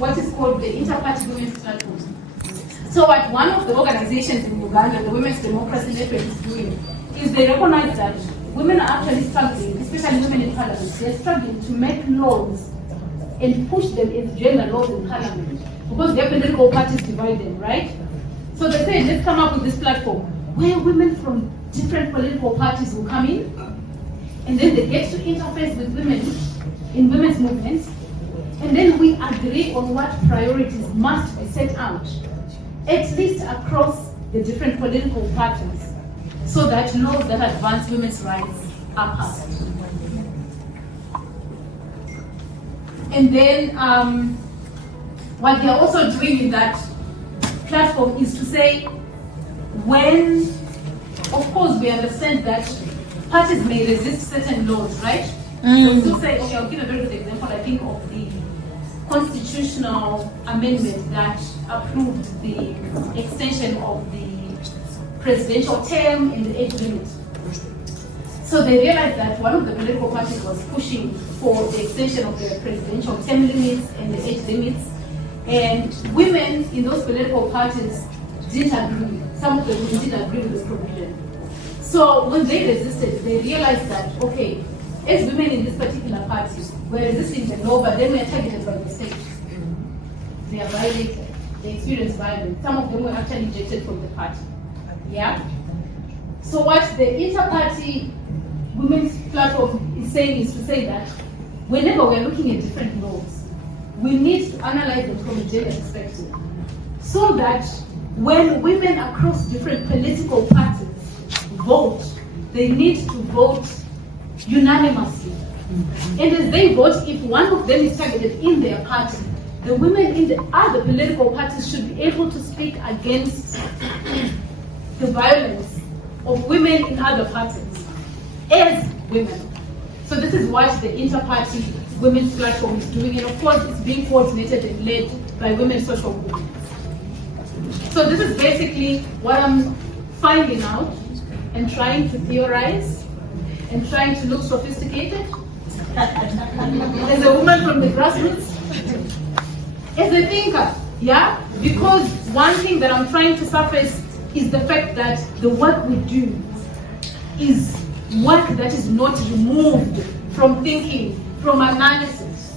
what is called the Inter-Party Women's Platform. So what one of the organizations in Uganda, the Women's Democracy Network, is doing is they recognize that women are actually struggling, especially women in parliament, they're struggling to make laws and push them as gender laws in parliament because their political parties divide them, right? So they say, let's come up with this platform where women from different political parties will come in and then they get to interface with women in women's movements, and then we agree on what priorities must be set out, at least across the different political parties, so that laws that advance women's rights are passed. And then what they're also doing in that platform is to say, when, of course, we understand that parties may resist certain laws, right? So to say, okay, I'll give a very good example, I think, of the constitutional amendment that approved the extension of the presidential term and the age limit. So they realized that one of the political parties was pushing for the extension of the presidential term limits and the age limits, and women in those political parties didn't agree. Some of the women didn't agree with this provision. So when they resisted, they realized that, okay, as women in this particular party, we're resisting the law, but then we're targeted by the state. They are violated, they experience violence. Some of them were actually ejected from the party. Yeah? So what the Inter-Party Women's Platform is saying is to say that whenever we're looking at different laws, we need to analyze them from a gender perspective, so that when women across different political parties vote, they need to vote unanimously. And as they vote, if one of them is targeted in their party, the women in the other political parties should be able to speak against the violence of women in other parties as women. So this is what the Inter-Party Women's Platform is doing, and of course it's being coordinated and led by women's social movements. So this is basically what I'm finding out and trying to theorize and trying to look sophisticated as a woman from the grassroots, as a thinker, yeah? Because one thing that I'm trying to surface is the fact that the work we do is work that is not removed from thinking, from analysis,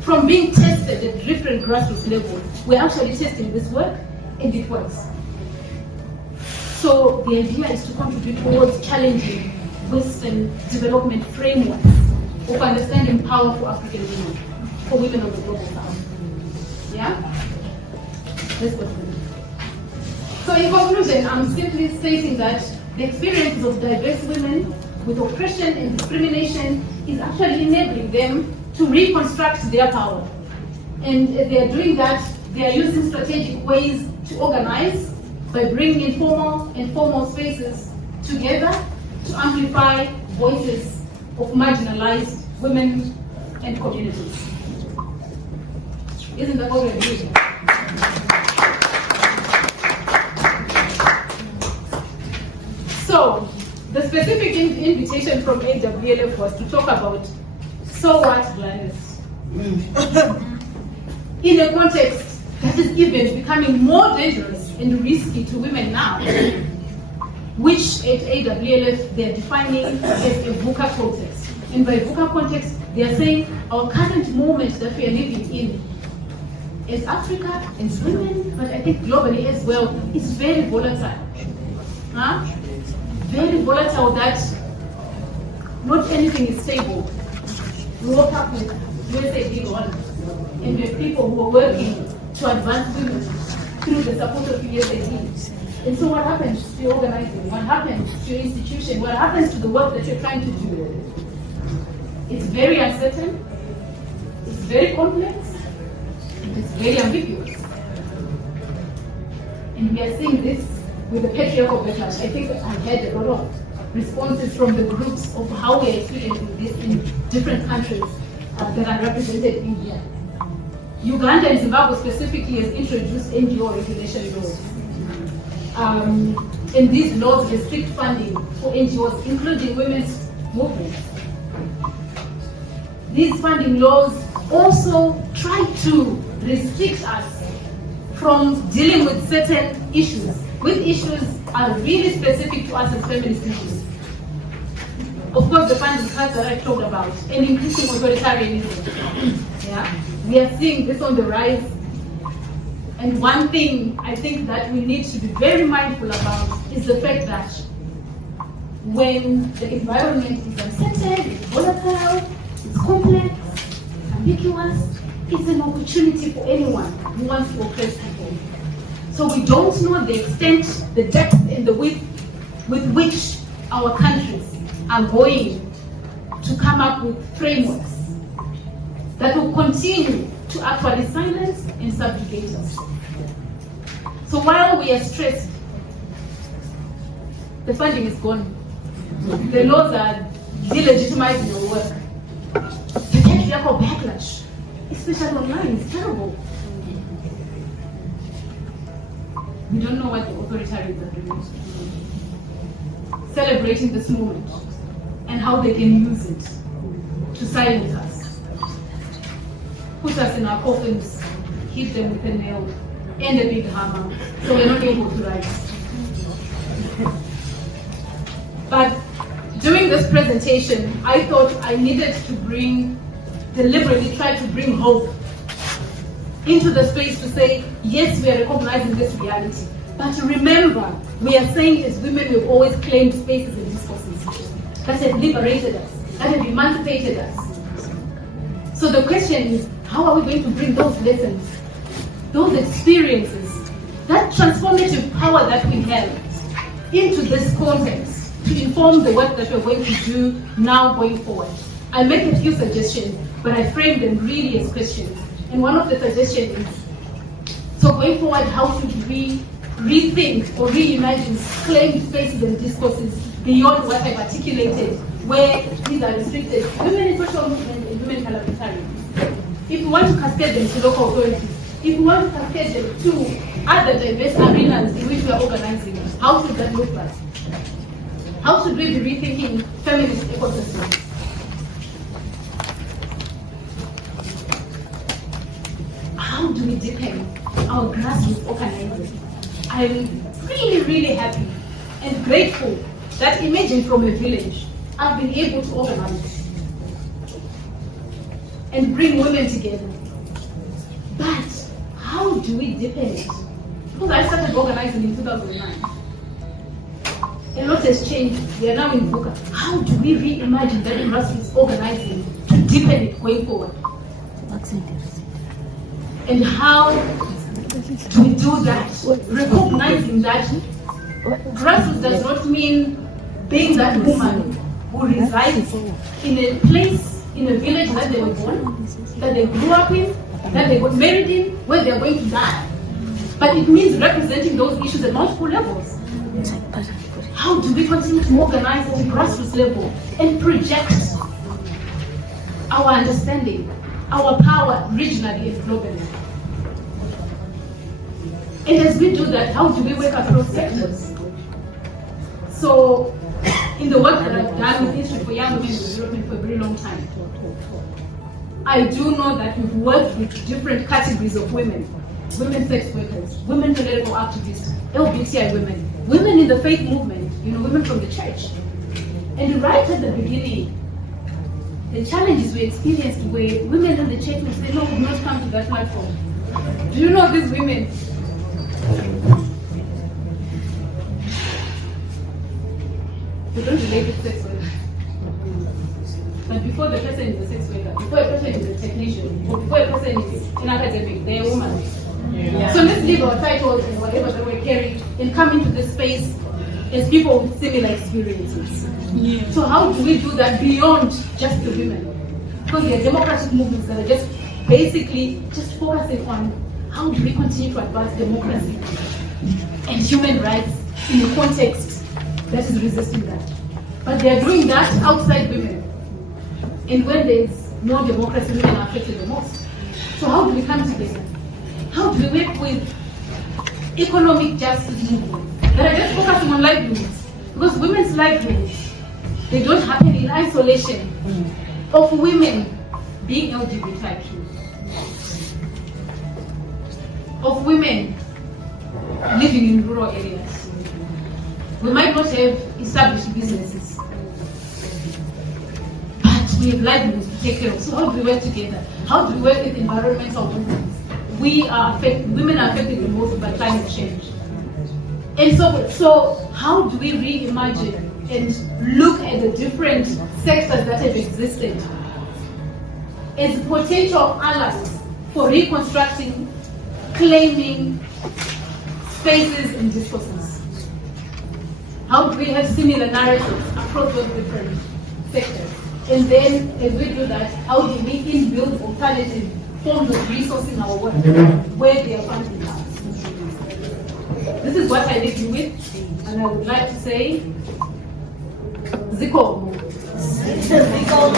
from being tested at different grassroots levels. We're actually testing this work, and it works. So the idea is to contribute towards challenging Western development frameworks of understanding power for African women, for women of the global south. Yeah? Let's go to the next. So in conclusion, I'm simply stating that the experiences of diverse women with oppression and discrimination is actually enabling them to reconstruct their power. And they are doing that, they are using strategic ways to organize by bringing informal and formal spaces together to amplify voices of marginalized women and communities. Isn't that what we're doing? So, the specific invitation from AWLF was to talk about, so what, Glanis? In a context that is even becoming more dangerous and risky to women now, which at AWLF they're defining as a VUCA context. And by VUCA context, they're saying our current moment that we are living in as Africa, as women, but I think globally as well, is very volatile. Huh? Very volatile, that not anything is stable. We woke up with USA Big On, and we have people who are working to advance women through the support of USAID. And so what happens to your organizing? What happens to your institution? What happens to the work that you're trying to do? It's very uncertain, it's very complex, and it's very ambiguous. And we are seeing this with the patriarchal backlash. I think I had a lot of responses from the groups of how we are experiencing this in different countries that are represented in here. Uganda and Zimbabwe specifically has introduced NGO regulation laws. And these laws restrict funding for NGOs, including women's movements. These funding laws also try to restrict us from dealing with certain issues, with issues are really specific to us as feminist issues. Of course, the funding cuts that I talked about, and increasing authoritarianism. Yeah, we are seeing this on the rise. And one thing I think that we need to be very mindful about is the fact that when the environment is uncertain, it's volatile, it's complex, ambiguous, it's an opportunity for anyone who wants to oppress people. So we don't know the extent, the depth, and the width with which our countries are going to come up with frameworks that will continue to actually silence and subjugate us. So while we are stressed, the funding is gone. The laws are delegitimizing your work. You get therefore backlash, especially online. It's terrible. We don't know what the authoritarians are doing. Celebrating this moment and how they can use it to silence us, put us in our coffins, hit them with a nail and a big hammer, so we're not able to rise. But during this presentation, I thought I needed to deliberately try to bring hope into the space to say, yes, we are recognizing this reality. But remember, we are saying as women, we've always claimed spaces and discourses that have liberated us, that have emancipated us. So the question is, how are we going to bring those lessons, those experiences, that transformative power that we have into this context to inform the work that we're going to do now going forward? I make a few suggestions, but I frame them really as questions. And one of the suggestions is, so going forward, how should we rethink or reimagine claimed spaces and discourses beyond what I've articulated, where these are restricted to women in social movement and women parliamentarians? If we want to cascade them to local authorities, if we want to cascade them to other diverse arenas in which we are organizing, how should that look like? How should we be rethinking feminist ecosystems? How do we deepen our grassroots organizing? I'm really, really happy and grateful that Imagine from a Village, I've been able to organize and bring women together. But how do we deepen it? Because I started organizing in 2009. A lot has changed. We are now in Buka. How do we reimagine that grassroots organizing to deepen it going forward? And how do we do that? Recognizing that grassroots does not mean being that woman who resides in a place, in a village that they were born, that they grew up in, that they got married in, where they're going to die. But it means representing those issues at multiple levels. How do we continue to organize at a grassroots level and project our understanding, our power regionally and globally? And as we do that, how do we work across sectors? So, in the work that I've done with Institute for Young Women in Development for a very long time, I do know that we've worked with different categories of women: women sex workers, women political activists, LGBTI women, women in the faith movement, women from the church. And right at the beginning, the challenges we experienced were women in the church would say, no, we've not come to that platform. Do you know these women? We don't relate with sex workers. But before the person is a sex worker, before a person is a technician, or before a person is an academic, they're a woman. Yeah. So let's leave our titles and whatever that we're carrying and come into this space as people with similar experiences. Yeah. So how do we do that beyond just the women? Because there are democratic movements that are just basically just focusing on how do we continue to advance democracy and human rights in a context that is resisting that. But they are doing that outside women. And when there's no democracy, women are affected the most. So how do we come together? How do we work with economic justice movements that are just focusing on livelihoods? Because women's livelihoods, they don't happen in isolation of women being LGBTIQ. of women living in rural areas. We might not have established businesses, but we have livelihoods to take care of. So how do we work together? How do we work with environmental movements? Women are affected the most by climate change. And so how do we reimagine and look at the different sectors that have existed as potential allies for reconstructing, claiming spaces and discourses? How do we have similar narratives across those different sectors? And then, as we do that, how do we build alternative forms of resourcing our work where they are funding us? This is what I leave you with, and I would like to say, Ziko. Ziko.